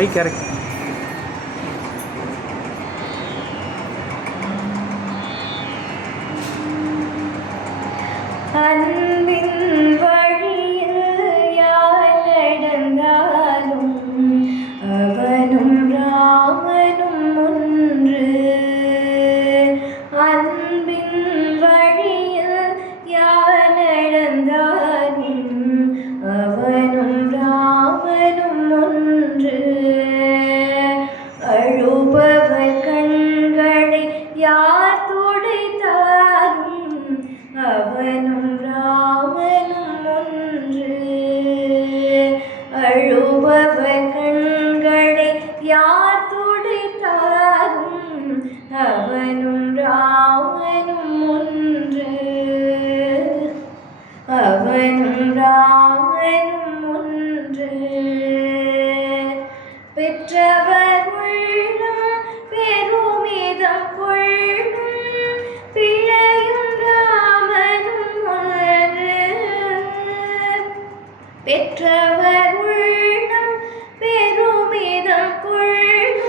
கை correct அன்பின் சிவனும் ராமனும் ஒன்று. அழுபவர் கண்களை யார் துடைத்தாரும் அவனும் ராமனும் ஒன்று. அவனும் ராமனும் ஒன்று. பெற்றவர் உள்ளம் பெருமிதம் கொள். பெற்றவர் உள்ளம் பெருமிதம் கொள்ளும்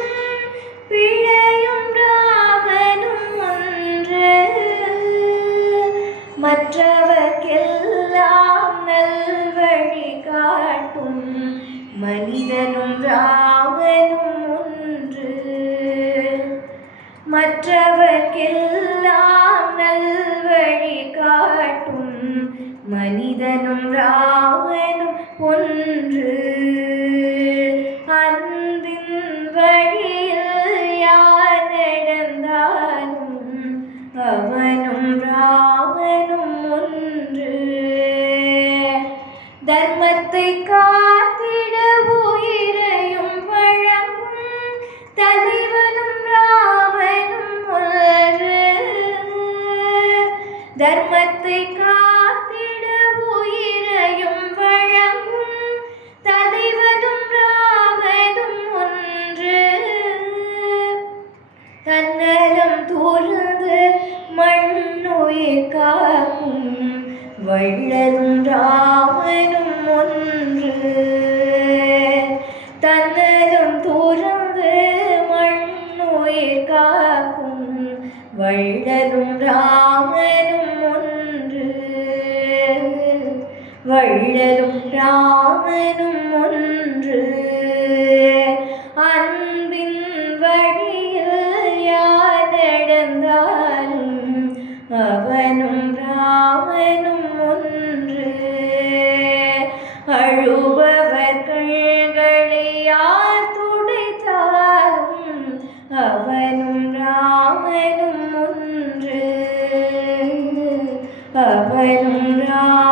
பிழையும் ராமனும் ஒன்று மற்றவர்க்கெல்லாம் நல்வழி காட்டும் மனிதனும் ராவனும் ஒன்று. மற்றவர்க்கெல்லாம் நல்வழி காட்டும் மனிதனும் ராமனும் ஒன்று. அன்பின் வழியில் யார் நடந்தாலும் அவனும் ராமனும் ஒன்று. தர்மத்தை காத்திட உயிரையும் வழங்கும் தலை உள்ளம் தூர்ந்து மண்ணுயிர் காக்கும் வள்ளலும் ராமனும் ஒன்று. தன்னலும் தூர்ந்து மண்ணுயிர் காக்கும் வள்ளலும் ராமனும் ஒன்று. வள்ளலும் ராமனும் ஒன்று. அன்பின் ராமனும் ஒன்று. அழுபவர் கண்களை யார் துடைத்தாரும் அவனும் ராமனும் ஒன்று. அவனும் ராம